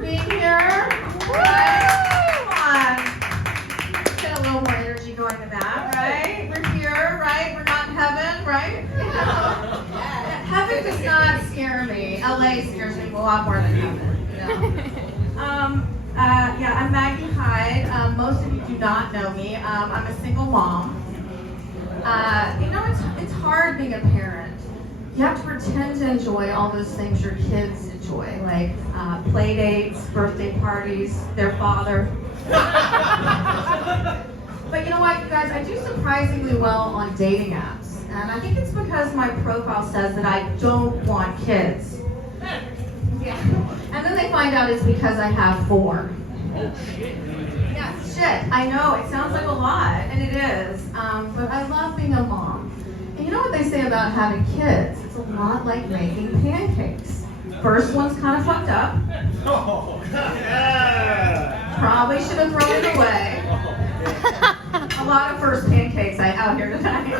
being here. Right? Come on. Get a little more energy going to that, right? We're here, right? We're not in heaven, right? Heaven does not scare me. LA scares me a lot more than heaven. Yeah, I'm Maggie Hyde. Most of you do not know me. I'm a single mom. It's hard being a parent. You have to pretend to enjoy all those things your kids enjoy, like play dates, birthday parties, their father. But you know what, you guys? I do surprisingly well on dating apps. And I think it's because my profile says that I don't want kids. Yeah. And then they find out it's because I have 4. Yeah, shit. I know, it sounds like a lot, and it is. But I love being a mom. And you know what they say about having kids? It's a lot like making pancakes. First one's kind of fucked up. Oh, yeah. Probably should have thrown it away. A lot of first pancakes out here tonight.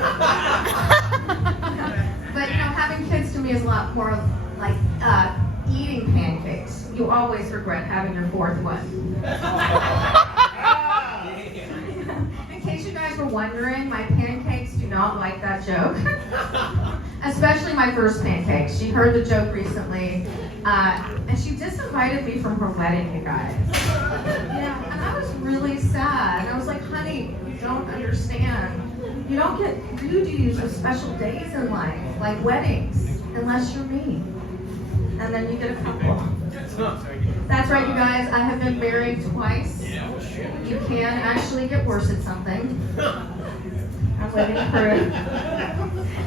But having kids to me is a lot more like eating pancakes. You always regret having your 4th one. In case you guys were wondering, my pancakes do not like that joke. Especially my first pancake. She heard the joke recently, and she disinvited me from her wedding, you guys. Yeah, and I was really sad. I was like, honey, you don't understand. You don't get duties or special days in life, like weddings, unless you're me. And then you get a couple. That's right, you guys. I have been married twice. You can actually get worse at something. I'm living proof.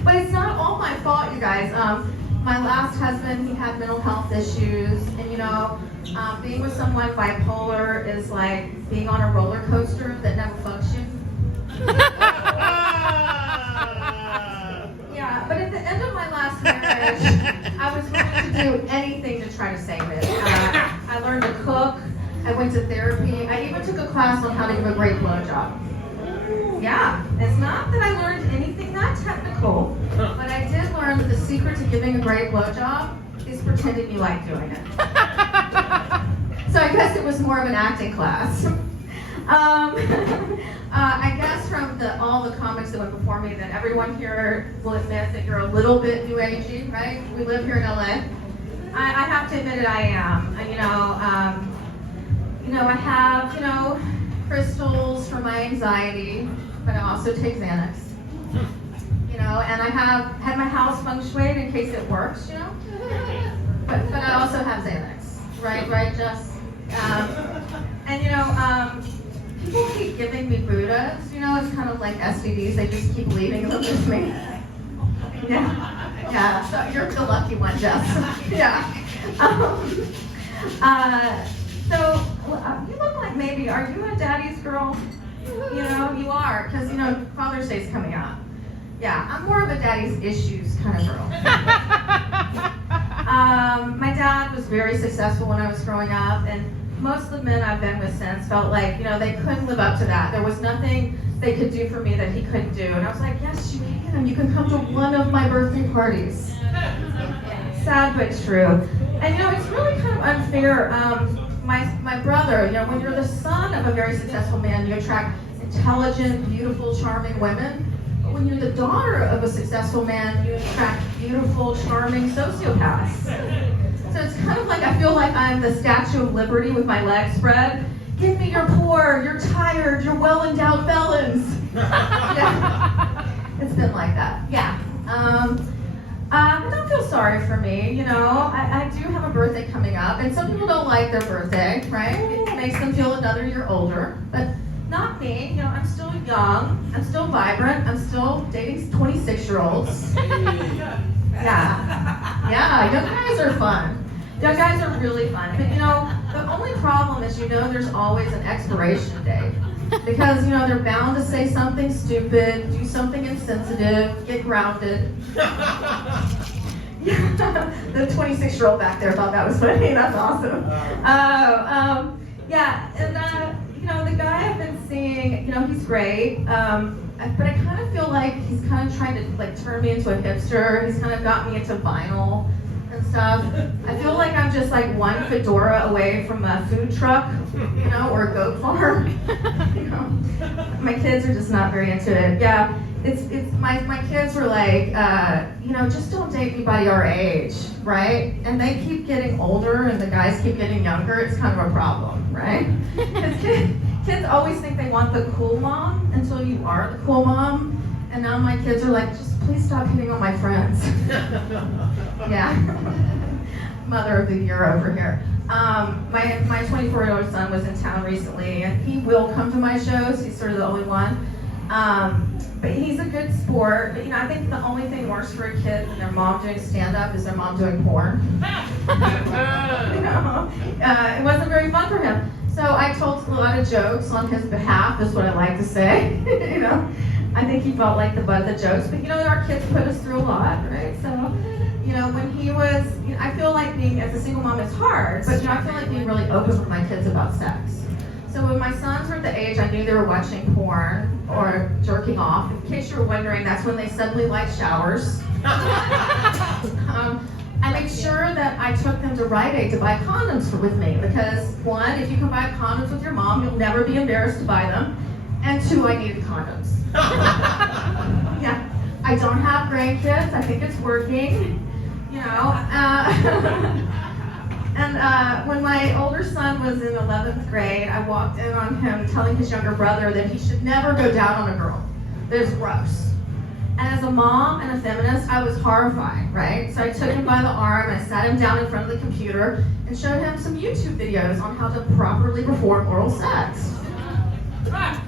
But it's not all my fault, you guys. My last husband, he had mental health issues. And being with someone bipolar is like being on a roller coaster that never fucks you. Yeah, but at the end of my last marriage, I was willing to do anything to try to save it. I learned to cook. I went to therapy. I even took a class on how to give a great blowjob. Yeah, it's not that I learned anything that technical, but I did learn that the secret to giving a great blowjob is pretending you like doing it. So I guess it was more of an acting class. I guess from all the comics that went before me that everyone here will admit that you're a little bit new agey, right? We live here in LA. I have to admit it, I am. I have, crystals for my anxiety, but I also take Xanax. And I have had my house feng shuied in case it works, But I also have Xanax, right, Jess? People keep giving me Buddhas, it's kind of like STDs, they just keep leaving them with me. Yeah, so you're the lucky one, Jess. Yeah. So you look like maybe, are you a daddy's girl? You are, because, Father's Day's coming up. Yeah, I'm more of a daddy's issues kind of girl. My dad was very successful when I was growing up, and most of the men I've been with since felt like, they couldn't live up to that. There was nothing they could do for me that he couldn't do. And I was like, yes, you can. You can come to one of my birthday parties. Sad but true. And it's really kind of unfair. My brother, when you're the son of a very successful man, you attract intelligent, beautiful, charming women. But when you're the daughter of a successful man, you attract beautiful, charming sociopaths. So it's kind of like I feel like I'm the Statue of Liberty with my legs spread. Give me your poor, you're tired, you're well-endowed felons. Yeah. It's been like that, yeah. But don't feel sorry for me, I do have a birthday coming up, and some people don't like their birthday, right? It makes them feel another year older, but not me. I'm still young, I'm still vibrant, I'm still dating 26-year-olds. Yeah, young guys are fun. Young guys are really fun. But the only problem is there's always an expiration date. Because they're bound to say something stupid, do something insensitive, get grounded. The 26-year-old back there thought that was funny. That's awesome. The guy I've been seeing, he's great. But I kind of feel like he's kind of trying to turn me into a hipster. He's kind of got me into vinyl and and stuff. I feel like I'm just like one fedora away from a food truck, you know, or a goat farm. You know, my kids are just not very into it. Yeah, my kids were like, you know, just don't date anybody our age, right? And they keep getting older, and the guys keep getting younger. It's kind of a problem, right? Because kids always think they want the cool mom until you are the cool mom. And now my kids are like, just please stop hitting on my friends. Yeah. Mother of the year over here. My 24-year-old son was in town recently, and he will come to my shows. He's sort of the only one. But he's a good sport. But, you know, I think the only thing worse for a kid than their mom doing stand-up is their mom doing porn. You know, it wasn't very fun for him. So I told a lot of jokes on his behalf, is what I like to say. You know, I think he felt like the butt of the jokes. But you know, our kids put us through a lot, right? So, you know, when he was, you know, I feel like being as a single mom is hard, but you know, I feel like being really open with my kids about sex. So when my sons were at the age I knew they were watching porn or jerking off, in case you were wondering, that's when they suddenly liked showers. I made sure that I took them to Rite Aid to buy condoms with me because one, if you can buy condoms with your mom, you'll never be embarrassed to buy them. And two, I needed condoms. Yeah, I don't have grandkids. I think it's working, you know. And when my older son was in 11th grade, I walked in on him telling his younger brother that he should never go down on a girl. That is gross. And as a mom and a feminist, I was horrified, right? So I took him by the arm, I sat him down in front of the computer and showed him some YouTube videos on how to properly perform oral sex. Right?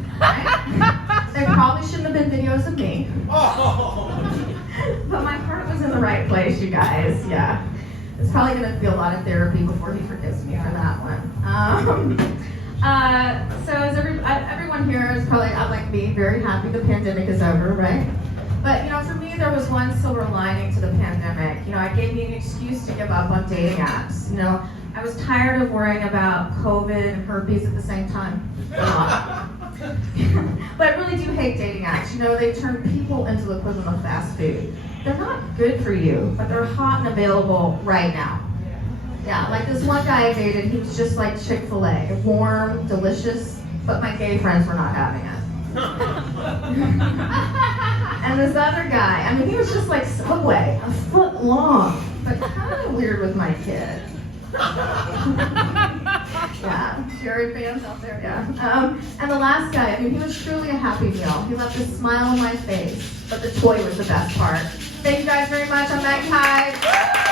They probably shouldn't have been videos of me. But my heart was in the right place, you guys, yeah. It's probably going to be a lot of therapy before he forgives me for that one. So as everyone here is probably, like me, very happy the pandemic is over, right? But you know, for me, there was one silver lining to the pandemic. You know, it gave me an excuse to give up on dating apps. You know, I was tired of worrying about COVID and herpes at the same time. But I really do hate dating apps. You know, they turn people into the equivalent of fast food. They're not good for you, but they're hot and available right now. Yeah, like this one guy I dated, he was just like Chick-fil-A, warm, delicious, but my gay friends were not having it. And this other guy, I mean, he was just like Subway, a foot long, but kind of weird with my kid. Yeah, Jared fans out there, yeah. And the last guy, I mean, he was truly a happy meal. He left a smile on my face, but the toy was the best part. Thank you guys very much. I'm Maggie Hyde.